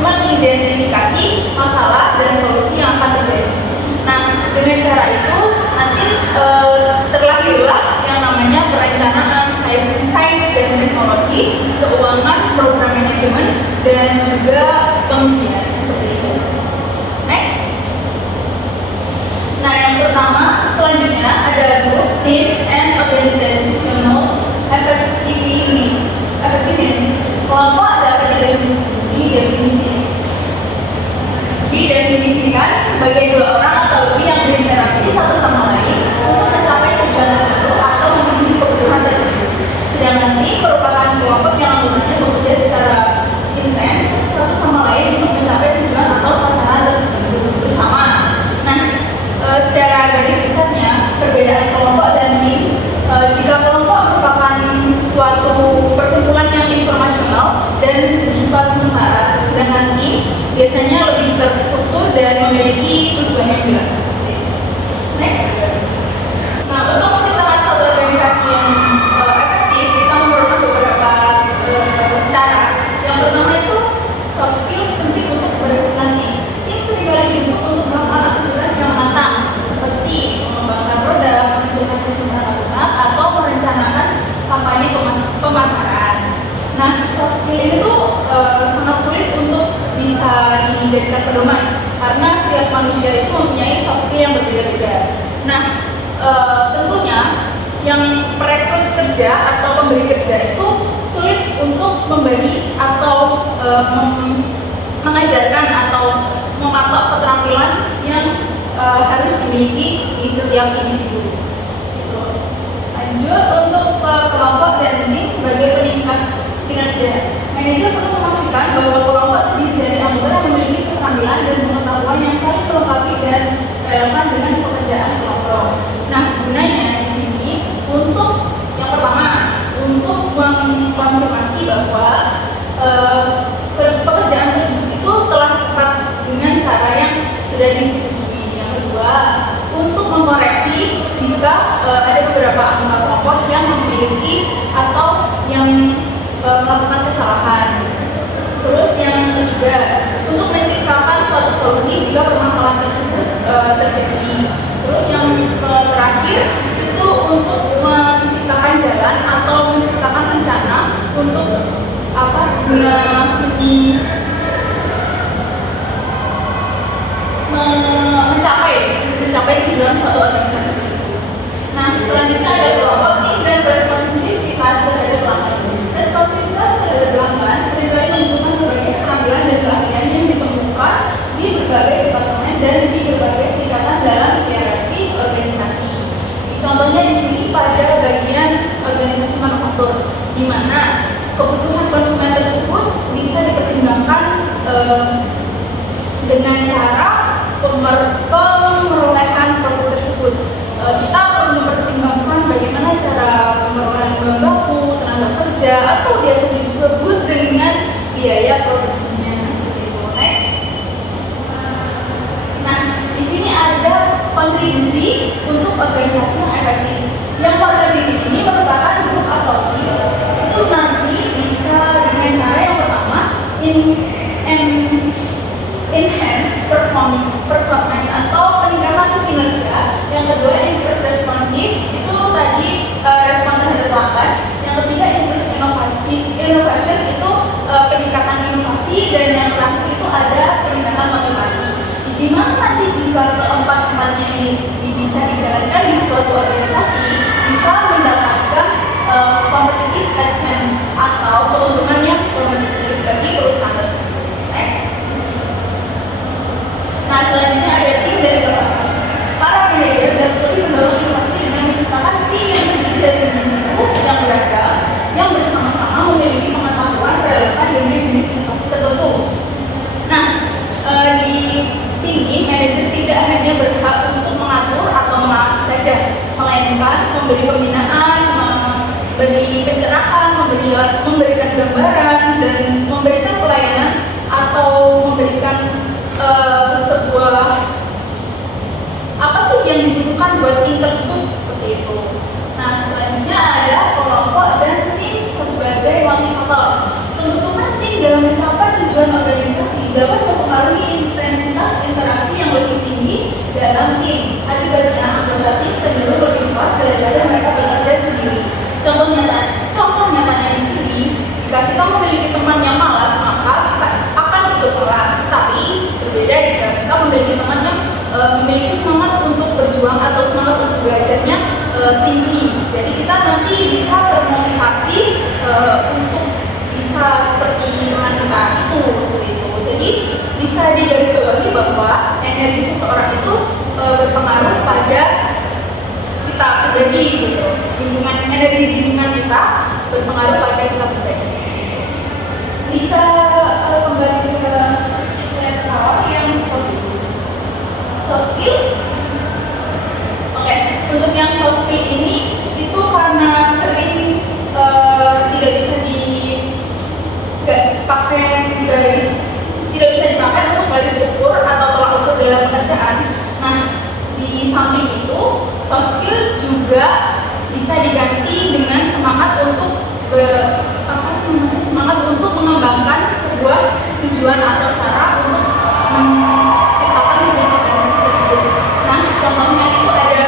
mengidentifikasi masalah dan solusi yang akan terjadi. Nah, dengan cara itu nanti terlahirlah yang namanya perencanaan sains dan teknologi, keuangan, program manajemen, dan juga pengujian seperti itu. Next. Nah, yang pertama selanjutnya ada group, teams, and organizational effectiveness. Kelompok dapat didefinisikan sebagai dua orang atau lebih yang berinteraksi satu sama lain untuk mencapai tujuan tertentu atau memenuhi kebutuhan tertentu. Sedangkan tim merupakan kelompok yang anggotanya bekerja secara intens satu sama lain untuk mencapai tujuan atau sasaran tertentu bersama. Nah, secara garis besarnya perbedaan kelompok dan tim, jika kelompok merupakan suatu perkumpulan yang informasional dan bersifat sementara, sedangkan tim biasanya lebih terstruktur dan memiliki tujuan yang jelas. Next. Nah, untuk menciptakan suatu organisasi yang efektif, kita memerlukan beberapa cara. Yang pertama itu soft skill penting untuk keberhasilan tim. Tim seringkali dibentuk untuk melakukan aktivitas yang matang, seperti mengembangkan produk, menunjukkan sistem akurat, atau merencanakan kampanye pemasaran. Nah, soft skill itu sangat sulit untuk bisa dijadikan pedoman karena setiap manusia itu mempunyai soft skill yang berbeda-beda. Nah, tentunya yang perekrut kerja atau pemberi kerja itu sulit untuk memberi atau mengajarkan atau mematok keterampilan yang harus dimiliki di setiap individu. Lanjut, untuk kelompok dan tim sebagai peningkat kinerja, manajer perlu memastikan bahwa kelompok terdiri dari anggota yang memiliki keterampilan dan pengetahuan yang saling melengkapi dan relevan dengan pekerjaan kelompok. Nah, gunanya di sini untuk yang pertama, untuk mengkonfirmasi bahwa pekerjaan tersebut itu telah tepat dengan cara yang sudah disetujui. Yang kedua, untuk mengkoreksi jika ada beberapa anggota kelompok yang memiliki atau yang melakukan kesalahan. Terus yang ketiga, untuk menciptakan suatu solusi jika permasalahan tersebut terjadi. Terus yang terakhir itu untuk menciptakan jalan atau menciptakan rencana untuk mencapai tujuan suatu organisasi tersebut. Nah, selanjutnya ada kelompok tim dan responsivitas terhadap pelanggan. Responsivitas terhadap pelanggan seringkali membutuhkan berbagai keterampilan dan keahlian yang ditemukan di berbagai departemen dan di berbagai tingkatan dalam hierarki organisasi. Contohnya di sini pada bagian organisasi manufaktur, di mana kebutuhan konsumen tersebut bisa dipertimbangkan dengan cara pemerolehan produk tersebut. Kita perlu mempertimbangkan bagaimana cara pemerolehan bahan baku, tenaga kerja, atau biasa disebut dengan biaya produksinya. Seperti itu. Next. Nah, di sini ada kontribusi untuk organisasi yang efektif. Yang warna biru ini merupakan grup atau tim. Itu nanti bisa dengan cara yang pertama enhance performance atau peningkatan kinerja. Yang kedua increase responsif, itu tadi respon terhadap pelanggan. Yang ketiga increase innovation itu peningkatan inovasi, dan yang terakhir itu ada peningkatan motivasi. Di mana nanti jika keempat-empatnya ini bisa dijalankan di suatu organisasi, bisa mendapatkan competitive advantage atau keuntungan yang kompetitif bagi perusahaan tersebut. Next. Nah, selanjutnya ada tim dan inovasi. Para manajer dapat lebih mendorong inovasi dengan menciptakan tim yang terdiri dari individu yang beragam yang bersama-sama memiliki pengetahuan relevan dengan jenis inovasi tertentu. Nah, di sini manajer tidak hanya berhak untuk mengatur atau mengawasi saja, melainkan memberi pembinaan, memberi pencerahan, memberikan gambaran, dan memberikan pelayanan atau memberikan sebuah apa sih yang dibutuhkan buat tim tersebut, seperti itu. Nah, selanjutnya ada kelompok dan tim sebagai motivator. Pembentukan tim dalam mencapai tujuan mengalami intensitas interaksi yang lebih tinggi dalam tim. Akibatnya anggota tim cenderung lebih puas daripada mereka bekerja sendiri. Contoh nyatanya di sini, jika kita memiliki teman yang malas, maka kita akan ikut kelas. Tapi berbeda jika kita memiliki teman yang memiliki semangat untuk berjuang atau semangat untuk belajarnya tinggi. Jadi kita nanti bisa termotivasi untuk bisa seperti teman kita itu, seperti itu. Jadi bisa digarisbawahi bahwa energi seseorang itu berpengaruh pada kita pribadi, gitu. Energi lingkungan kita berpengaruh pada kita pribadi. Bisa kembali ke slide awal yang soft skill. Oke, untuk yang soft skill ini itu karena sering tidak bisa dipakai untuk garis ukur atau tolak ukur dalam pekerjaan. Nah, di samping itu soft skill juga bisa diganti dengan semangat untuk mengembangkan sebuah tujuan atau cara untuk menciptakan tujuan organisasi tersebut. Nah, contohnya itu ada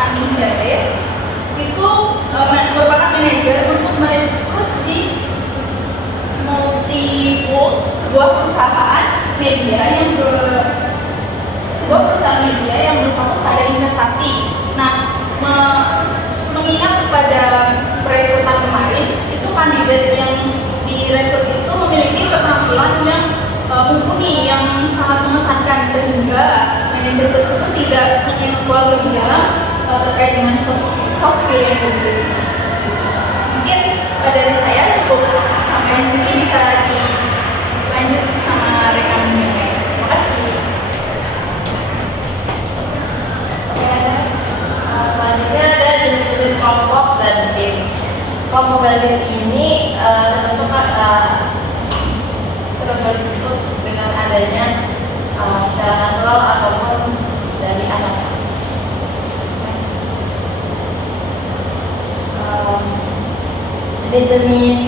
Ani Hade itu merupakan manajer untuk merekrut si Multifold, sebuah perusahaan media yang berfokus pada investasi. Nah, mengingat pada perekrutan kemarin, itu kandidat yang direkrut itu memiliki keterampilan yang mumpuni, yang sangat mengesankan, sehingga manajer tersebut tidak mengeksplor lebih dalam terkait dengan soft skill yang dimiliki. Mungkin dari saya cukup sampai di sini, bisa dilanjut sama rekan yang lain. Terima kasih. Selanjutnya ada jenis-jenis kelompok dan tim. Kelompok dan tim ini terbentuk dengan adanya secara natural ataupun dari atasan. Jenis-jenis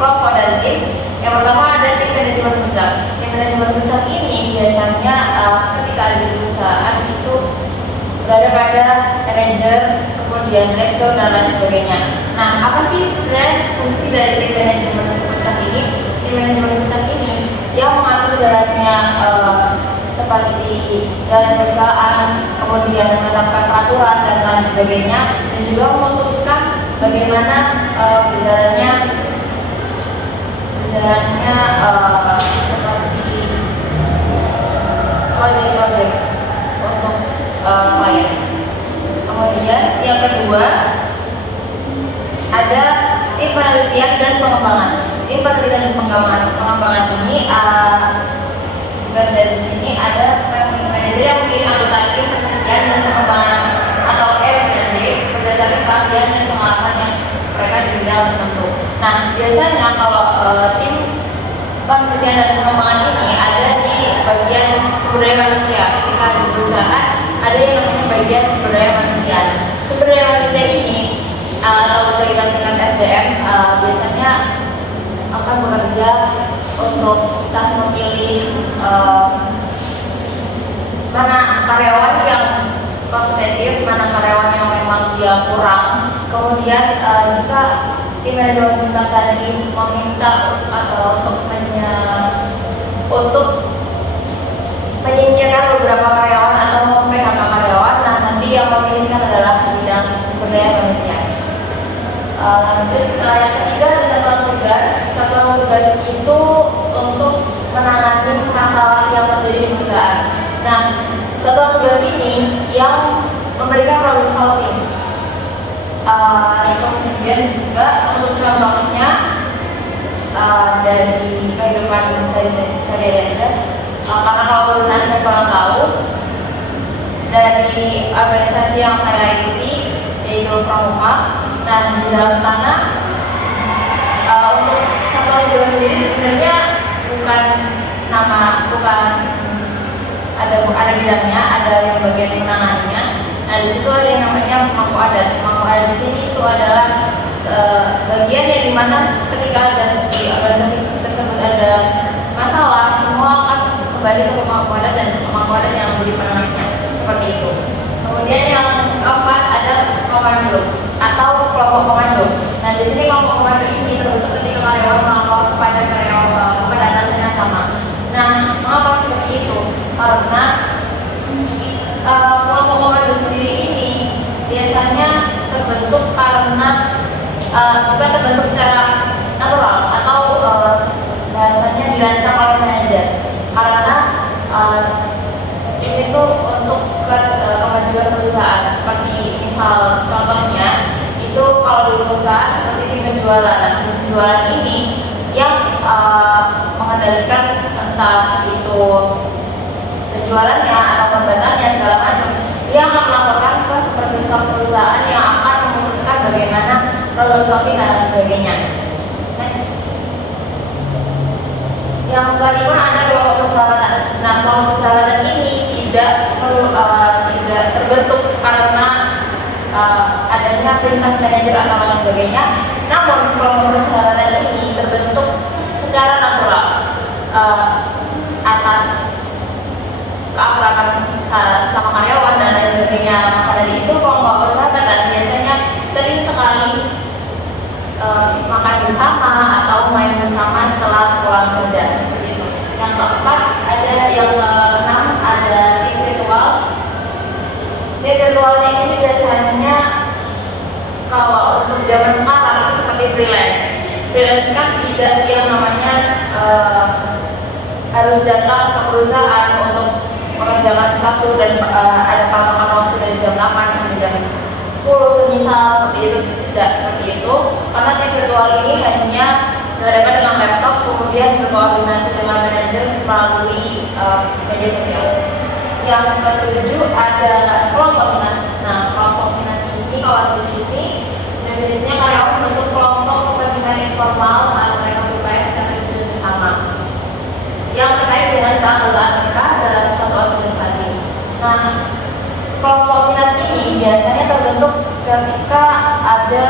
kelompok dan tim. Yang pertama ada tim manajemen puncak. Tim manajemen puncak ini biasanya ketika ada di perusahaan itu berada pada manajer, kemudian direktur dan lain sebagainya. Nah, apa sih sebenarnya fungsi dari tim manajemen puncak ini? Tim manajemen puncak ini yang mengatur jalannya seperti jalan perusahaan, kemudian menetapkan peraturan dan lain sebagainya, dan juga memutuskan bagaimana berjalannya seperti proyek-proyek untuk klien. Kemudian yang kedua ada tim penelitian dan pengembangan. Tim penelitian dan pengembangan ini dari sini ada manajer yang memilih anggota tim penelitian dan pengembangan atau R&D berdasarkan keahlian dan pengalaman yang mereka di bidang tertentu. Nah, biasanya kalau tim penelitian dan pengembangan ini ada di bagian sumber daya manusia. Ketika di perusahaan ada yang namanya bagian sumber daya manusia. Sumber daya manusia ini kalau bisa kita singkat SDM, biasanya akan bekerja untuk kita memilih mana karyawan yang kompetitif, mana karyawan yang memang dia kurang. Kemudian jika tim manajemen puncak tadi meminta untuk menyingkirkan beberapa karyawan atau mem-PHK karyawan, nah nanti yang memilihkan adalah bidang sumber daya manusia. Lanjut, yang ketiga ada satuan tugas. Satuan tugas itu untuk menangani masalah yang terjadi di perusahaan. Nah, satuan tugas ini yang memberikan problem solving. Kemudian juga untuk contohnya dari kehidupan sehari-hari aja, karena kalau perusahaan saya kurang tahu, dari organisasi yang saya ikuti yaitu Pramuka. Nah, di dalam sana untuk satuan tugas sendiri sebenarnya bukan ada bidangnya, ada yang bagian menanganinya. Nah, di situ ada yang namanya pemangku adat. Pemangku adat di sini itu adalah bagian yang dimana ketika ada di organisasi ada masalah, semua akan kembali ke pemangku adat dan pemangku adat yang menjadi penengahnya, seperti itu. Kemudian yang keempat ada komando atau kelompok komando. Nah, di sini kelompok komando ini terbentuk ketika karyawan melapor kepada kepada atasannya sama. Nah, mengapa seperti itu? Karena kelompok komando sendiri ini biasanya terbentuk karena bukan terbentuk secara natural atau bahasanya dirancang oleh manajer, karena ini tuh untuk kemajuan perusahaan. Seperti misal contohnya itu kalau di perusahaan seperti tim penjualan. Nah, tim penjualan ini yang mengendalikan entah itu penjualannya atau hambatannya segala macam, dia akan melaporkan ke supervisor perusahaan yang akan memutuskan bagaimana problem solving dan sebagainya. Next. Yang kelima ada kelompok persahabatan. Nah, kelompok persahabatan ini tidak terbentuk karena adanya perintah manajer atau lain sebagainya. Namun kelompok persahabatan ini terbentuk secara natural atas keakraban sama karyawan dan lain sebagainya. Maka dari itu kelompok persahabatan biasanya sering sekali makan bersama atau main bersama setelah pulang kerja, seperti itu. Yang keempat ada yang keenam ada tim virtual. Tim virtualnya ini biasanya kalau untuk zaman sekarang itu seperti freelance. Freelance kan tidak yang namanya harus datang ke perusahaan untuk mengerjakan sesuatu dan ada patokan waktu dari jam 8 sampai jam 10 semisal seperti itu. Tidak seperti itu, karena tim virtual ini hanya berhadapan dengan laptop, kemudian berkoordinasi dengan manajer melalui media sosial. Yang ketujuh ada kelompok minat. Nah, kelompok minat ini kalau di sini definisinya karyawan membentuk kelompok kepentingan informal saat mereka berupaya mencapai tujuan bersama yang terkait dengan keanggotaan mereka dalam suatu organisasi. Nah, kelompok minat ini biasanya terbentuk ketika ada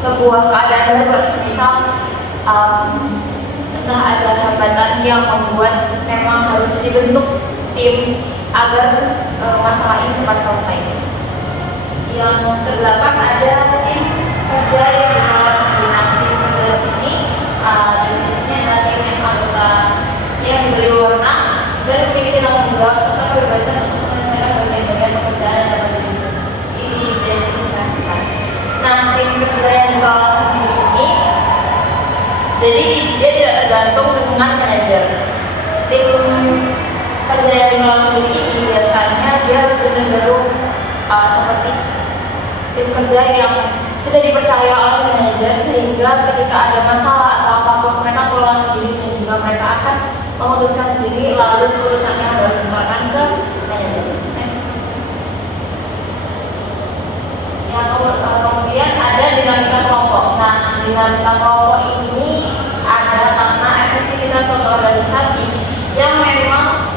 sebuah keadaan darurat, semisal entah ada hambatan yang membuat memang harus dibentuk tim agar masalah ini cepat selesai. Yang kedelapan ada tim kerja yang dikelola sendiri. Nah, tim kerja di sini definisinya adalah tim yang anggota yang diberi wewenang dan memiliki tanggung jawab serta kebebasan untuk menyelesaikan bagian-bagian pekerjaan yang dapat diidentifikasikan. Nah, tim kerja yang dikelola sendiri ini jadi dia tidak tergantung dengan manajer. Tim kerja yang dikelola sendiri ini biasanya dia cenderung seperti tim kerja yang sudah dipercaya oleh manajer, sehingga ketika ada masalah atau apapun mereka kelola sendiri dan juga mereka akan memutuskan sendiri, lalu keputusannya baru diserahkan ke manajer. Next. Yang kemudian ada dinamika kelompok. Nah, dinamika kelompok ini ada karena efektivitas suatu organisasi yang memang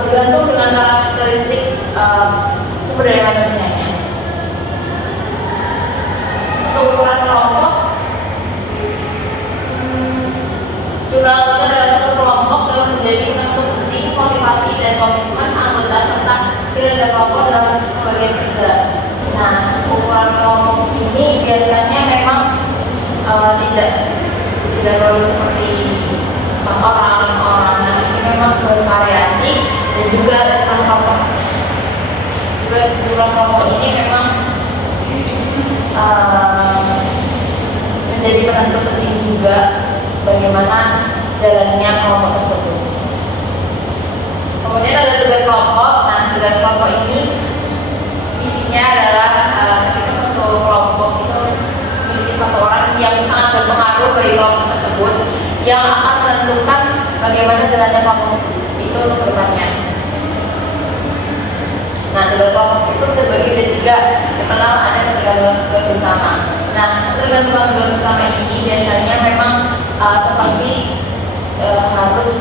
bergantung dengan karakteristik sumber daya manusianya. Untuk ukuran kelompok, jumlah anggota dalam satu kelompok dapat menjadi penentu penting motivasi dan komitmen anggota serta kinerja kelompok dalam pembagian kerja. Nah, ukuran kelompok ini biasanya memang tidak perlu seperti orang. Nah, ini memang bervariasi dan juga jumlah kelompok ini memang menjadi penentu penting juga bagaimana jalannya kelompok tersebut. Kemudian ada tugas kelompok. Nah, tugas kelompok ini isinya adalah ketika satu kelompok itu memiliki satu orang yang sangat berpengaruh bagi kelompok tersebut yang akan menentukan bagaimana jalannya kelompok itu untuk kedepannya. Nah, tugas kelompok itu terbagi menjadi 3. Yang pertama ada ketergantungan tugas bersama. Nah, ketergantungan tugas bersama ini biasanya memang seperti harus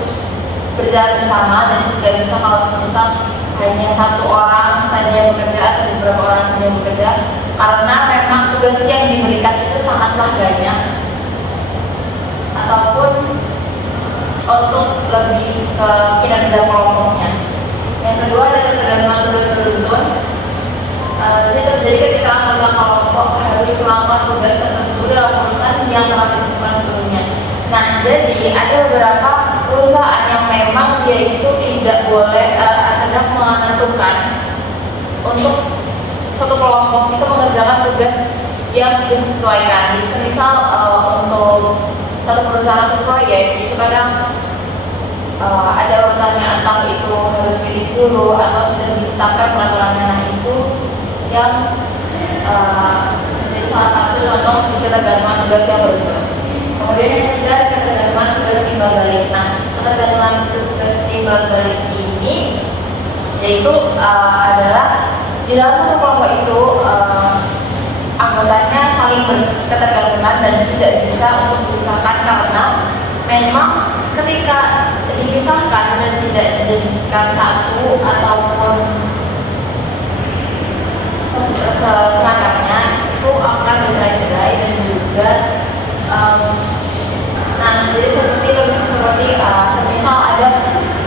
berjalan bersama dan tidak bisa kalau misal hanya satu orang saja yang bekerja atau beberapa orang saja yang bekerja, karena memang tugas yang diberikan itu sangatlah banyak ataupun kinerja kelompoknya. Yang kedua ada ketergantungan tugas beruntun. Di sini terjadi ketika anggota kelompok harus melakukan tugas tertentu dalam urusan yang telah ditentukan sebelumnya. Nah, jadi ada beberapa perusahaan yang memang dia itu tidak boleh tidak menentukan untuk satu kelompok itu mengerjakan tugas yang sudah disesuaikan. Misal untuk satu perusahaan atau proyek itu kadang ada urutannya, entah itu harus pilih dulu atau sudah ditetapkan peraturannya. Nah, itu yang menjadi salah satu contoh ketergantungan tugas yang beruntun. Kemudian yang ketiga ada ketergantungan tugas timbal balik. Nah, ketergantungan tugas timbal balik ini yaitu adalah di dalam satu kelompok itu anggotanya saling berketergantungan dan tidak bisa untuk dipisahkan, karena memang ketika dipisahkan dan tidak dijadikan satu ataupun semacamnya itu akan bercerai-berai dan juga nah, jadi seperti semisal ada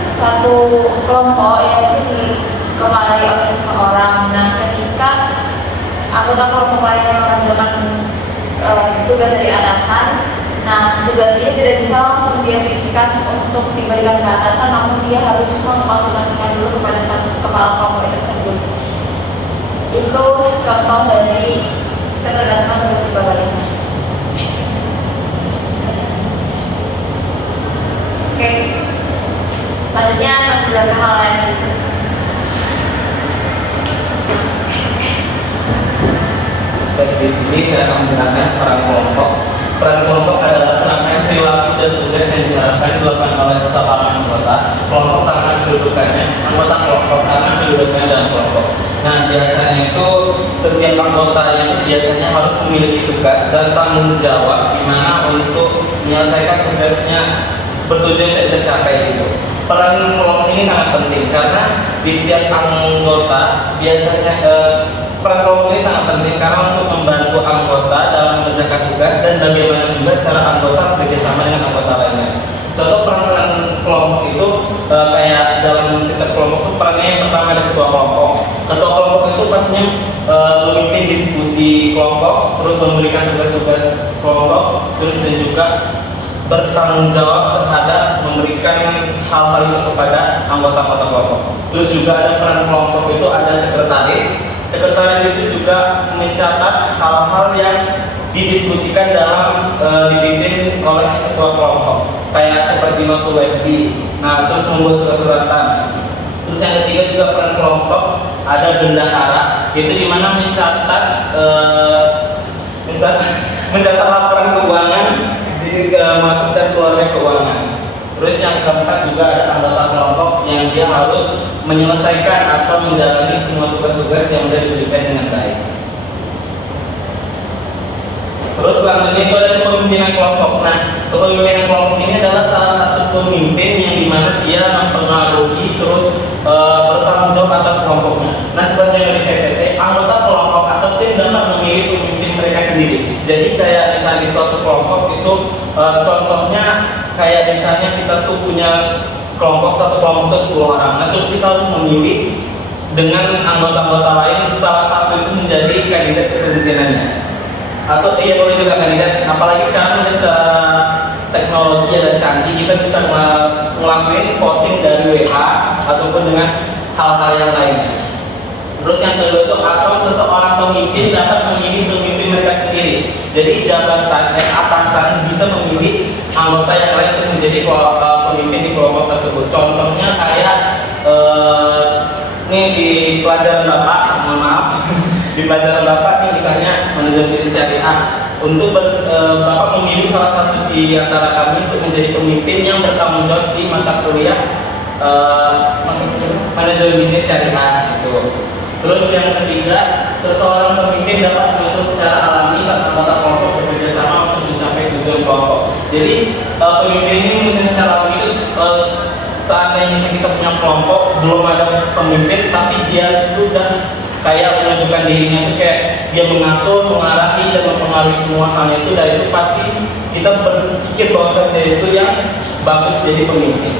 satu kelompok yang dikepalai oleh seseorang. Nah, ketika anggota kelompok lainnya mengerjakan tugas dari atasan, nah tugas ini tidak bisa langsung dia fikskan untuk diberikan ke atasan, namun dia harus mengkonsultasikan dulu kepada satu kepala kelompok tersebut. Itu contoh dari ketergantungan tugas timbal baliknya. Oke, selanjutnya akan menjelaskan hal lain. Baik, di sini saya akan menjelaskan peran kelompok. Peran kelompok adalah serangkaian perilaku dan tugas yang diharapkan dilakukan oleh seseorang anggota kelompok karena kedudukannya, anggota kelompok karena kedudukannya dalam kelompok. Nah, biasanya itu setiap anggota yang biasanya harus memiliki tugas dan tanggung jawab di mana untuk menyelesaikan tugasnya bertujuan untuk tercapai itu. Peran kelompok ini sangat penting karena di setiap anggota biasanya peran kelompok ini sangat penting karena untuk membantu anggota dalam mengerjakan tugas dan bagaimana juga cara anggota bekerjasama dengan anggota lainnya. Contoh peran kelompok itu kayak dalam setiap kelompok itu perannya yang pertama ada ketua kelompok. Ketua kelompok itu pastinya memimpin diskusi kelompok, terus memberikan tugas-tugas kelompok, terus dan juga bertanggung jawab terhadap memberikan hal-hal itu kepada anggota-anggota kelompok. Terus juga ada peran kelompok itu ada sekretaris. Sekretaris itu juga mencatat hal-hal yang didiskusikan dalam dipimpin oleh ketua kelompok, kayak seperti notu leksi. Nah, terus membuat surat-suratan. Terus yang ketiga juga peran kelompok ada bendahara, itu dimana mencatat laporan keuangan di masuk dan keluarnya keuangan. Terus yang keempat juga ada anggota kelompok yang dia harus menyelesaikan atau menjalani semua tugas-tugas yang sudah diberikan dengan baik. Terus selanjutnya itu ada kepemimpinan kelompok. Nah, kepemimpinan kelompok ini adalah salah satu pemimpin yang dimana dia mempengaruhi terus bertanggung jawab atas kelompoknya. Nah, seperti yang di PPT, anggota kelompok atau tim dapat memilih pemimpin mereka sendiri. Jadi kayak misalnya di suatu kelompok itu contohnya kayak misalnya kita tuh punya kelompok, satu kelompok itu 10 orang. Nah, terus kita harus memilih dengan anggota-anggota lain salah satu itu menjadi kandidat kepemimpinannya. Atau dia boleh juga kandidat, apalagi sekarang secara teknologi dan canggih kita bisa ngelakuin voting dari WA ataupun dengan hal-hal yang lainnya. Terus yang kedua itu atau seseorang pemimpin dapat memilih pemimpin mereka sendiri. Jadi jabatan atasan bisa memilih anggota yang lain untuk menjadi pemimpin di kelompok tersebut. Contohnya kayak nih di pelajaran Bapak, mohon maaf, di pelajaran Bapak nih misalnya manajemen bisnis syariah. Untuk Bapak memilih salah satu di antara kami untuk menjadi pemimpin yang bertanggung jawab di mata kuliah manajemen bisnis syariah itu. Terus yang ketiga, seseorang pemimpin dapat muncul secara alami saat anggota kelompok bekerja sama untuk mencapai tujuan kelompok. Jadi pemimpin ini muncul secara alami itu seandainya kita punya kelompok belum ada pemimpin, tapi dia sudah kayak menunjukkan dirinya itu kayak dia mengatur, mengarahi dan mempengaruhi semua hal itu, dan itu pasti kita berpikir bahwa dia itu yang bagus jadi pemimpin.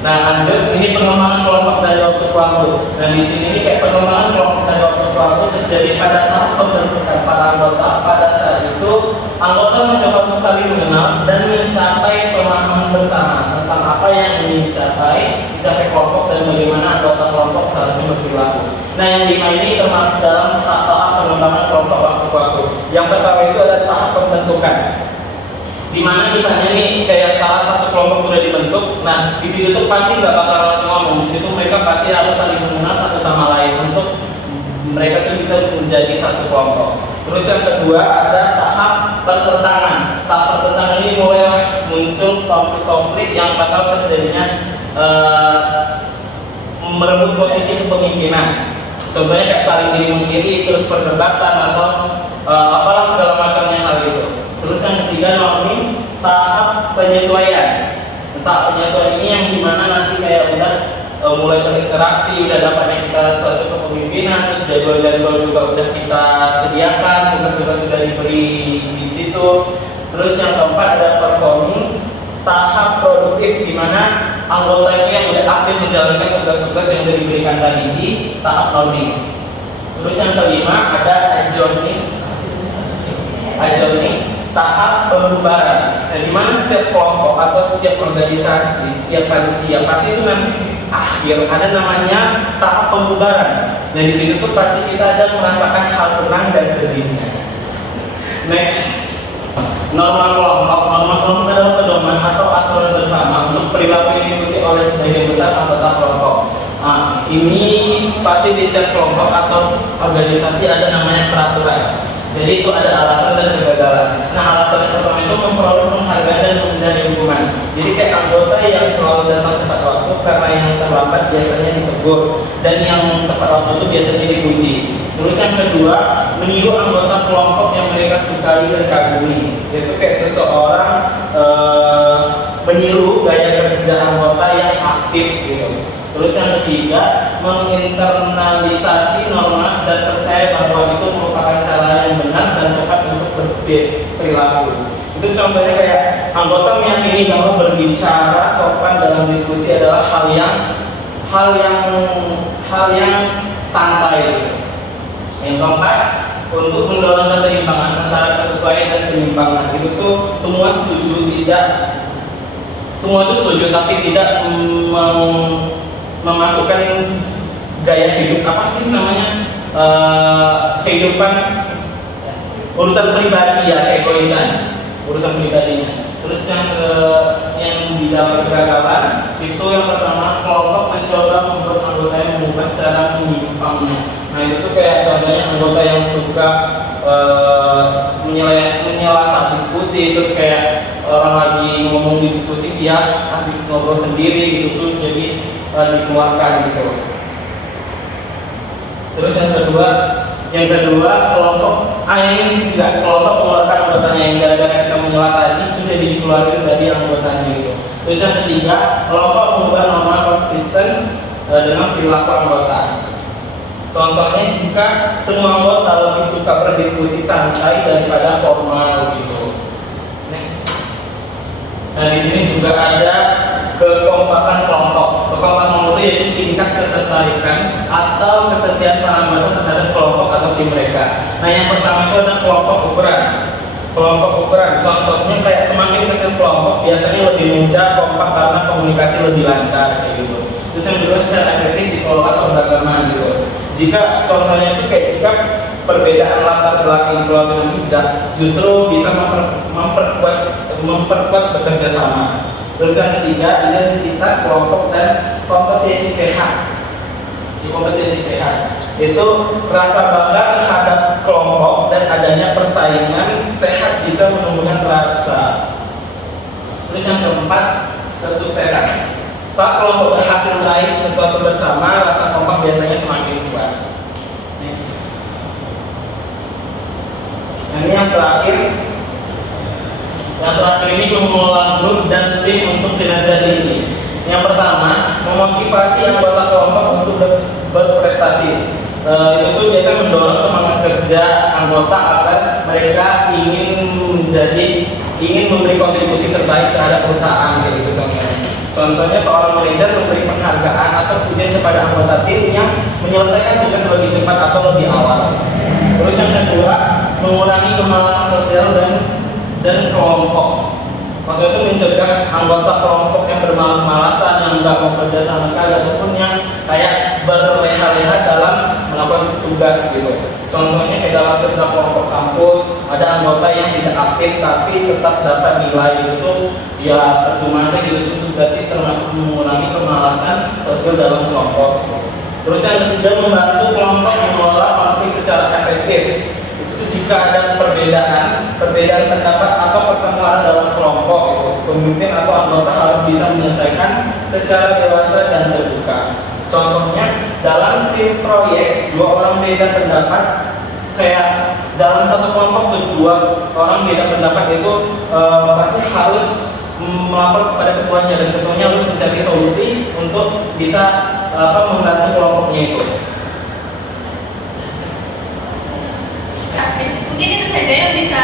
Nah lanjut, ini pengembangan kelompok dari waktu ke waktu. Nah di sini ini kayak pengembangan kelompok dari waktu ke waktu terjadi pada tahap pembentukan para anggota. Pada saat itu anggota mencoba untuk saling mengenal dan mencapai pemahaman bersama tentang apa yang ingin dicapai kelompok dan bagaimana anggota kelompok seharusnya berperilaku. Nah yang 5 ini termasuk dalam tahap pengembangan kelompok waktu ke waktu. Yang pertama itu adalah tahap pembentukan. Dimana misalnya nih kayak salah satu kelompok sudah dibentuk, nah di situ tuh pasti nggak bakal langsung ngomong. Di situ mereka pasti harus saling mengenal satu sama lain untuk mereka tuh bisa menjadi satu kelompok. Terus yang kedua ada tahap pertentangan. Tahap pertentangan ini mulai muncul konflik-konflik yang bakal terjadinya merebut posisi kepemimpinan. Contohnya kayak saling kiri-mengkiri, terus perdebatan atau apalah segala macamnya hal itu. Terus yang ketiga normi tahap penyesuaian. Tahap penyesuaian ini yang dimana nanti kayak udah mulai berinteraksi, udah dapatnya kita suatu kepemimpinan, terus jadwal-jadwal juga udah kita sediakan, tugas-tugas sudah diberi di situ. Terus yang keempat ada performing tahap produktif, dimana anggota ini yang udah aktif menjalankan tugas-tugas yang sudah diberikan tadi di tahap loading. Terus yang kelima ada adjourning tahap pembubaran. Nah, di mana setiap kelompok atau setiap organisasi, setiap panitia pasti itu nanti di akhir ada namanya tahap pembubaran. Nah, di situ tuh pasti kita ada merasakan hal senang dan sedihnya. Next, norma kelompok. Norma kelompok adalah pedoman atau aturan bersama untuk perilaku yang diikuti oleh sebagian besar anggota kelompok. Nah, ini pasti di setiap kelompok atau organisasi ada namanya peraturan. Jadi itu ada alasan dan kegagalan. Nah alasan yang pertama itu memperoleh penghargaan dan menghindari hukuman. Jadi kayak anggota yang selalu datang tepat waktu karena yang terlambat biasanya ditegur dan yang tepat waktu itu biasanya dipuji. Terus yang kedua, meniru anggota kelompok yang mereka sukai dan kagumi. Itu kayak seseorang meniru gaya kerja anggota yang aktif gitu. Terus yang ketiga, menginternalisasi norma dan percaya bahwa itu merupakan cara yang benar dan tepat untuk berperilaku. Itu contohnya kayak anggota meyakini bahwa berbicara sopan dalam diskusi adalah hal yang santai. Yang keempat, untuk mendorong keseimbangan antara kesesuaian dan penyimpangan. Itu tuh semua itu setuju tapi tidak memasukkan gaya hidup apa sih namanya kehidupan urusan pribadi ya, egoisan urusan pribadinya. Terus yang di dalam kegagalan itu yang pertama, kelompok mencoba membuat anggotanya mengubah cara menyimpangnya. Nah itu tuh kayak contohnya anggota yang suka menyela saat diskusi, terus kayak orang lagi ngomong di diskusi dia asik ngobrol sendiri gitu tuh, jadi dikeluarkan gitu. Terus yang kedua kelompok ini juga kelompok mengeluarkan anggotanya yang gara-gara kita menyela tadi itu jadi dikeluarkan dari anggotanya gitu. Terus yang ketiga, kelompok mengubah norma konsisten dengan perilaku anggota. Contohnya jika semua anggota lebih suka berdiskusi santai daripada formal gitu. Next. Nah di sini juga ada kekompakan kelompok. Kekompakan kelompok itu yaitu tingkat ketertarikan atau kesetiaan para anggota terhadap kelompok atau tim mereka. Nah yang pertama itu ada kelompok ukuran. Kelompok ukuran, contohnya kayak semakin kecil kelompok biasanya lebih mudah kompak karena komunikasi lebih lancar kayak gitu. Terus yang kedua secara efektif dikelola keberagaman gitu. Jika contohnya itu kayak jika perbedaan latar belakang keluarga bijak justru bisa memperkuat bekerja sama. Terus yang ketiga, identitas kelompok dan kompetisi sehat. Di kompetisi sehat itu rasa bangga terhadap kelompok dan adanya persaingan sehat bisa menumbuhkan rasa. Terus yang keempat, kesuksesan. Saat kelompok berhasil meraih sesuatu bersama, rasa kompak biasanya semakin kuat. Next. Nah, ini yang terakhir. Yang terakhir ini mengelola grup dan tim untuk kinerja tinggi. Yang pertama, memotivasi anggota kelompok untuk berprestasi. Itu tuh biasanya mendorong semangat kerja anggota agar mereka ingin memberi kontribusi terbaik terhadap perusahaan kayak gitu contohnya. Contohnya seorang manajer memberi penghargaan atau pujian kepada anggota tim yang menyelesaikan tugas lebih cepat atau lebih awal. Terus yang kedua, mengurangi kemalasan sosial dan kelompok. Maksudnya itu mencegah anggota kelompok yang bermalas-malasan, yang nggak mau kerja sama sekali, ataupun yang kayak berleha-leha dalam melakukan tugas gitu. Contohnya kayak dalam kerja kelompok kampus, ada anggota yang tidak aktif tapi tetap dapat nilai gitu, ya percuma aja gitu. Itu berarti termasuk mengurangi kemalasan sosial dalam kelompok. Terus yang ketiga, membantu kelompok mengelola konflik secara efektif. Jika ada perbedaan pendapat atau pertemuan dalam kelompok, pemimpin atau anggota harus bisa menyelesaikan secara dewasa dan terbuka. Contohnya dalam tim proyek, dua orang beda pendapat, kayak dalam satu kelompok tuh dua orang beda pendapat itu pasti harus melapor kepada ketuanya, dan ketuanya harus mencari solusi untuk bisa membantu kelompoknya itu. Mungkin itu saja yang bisa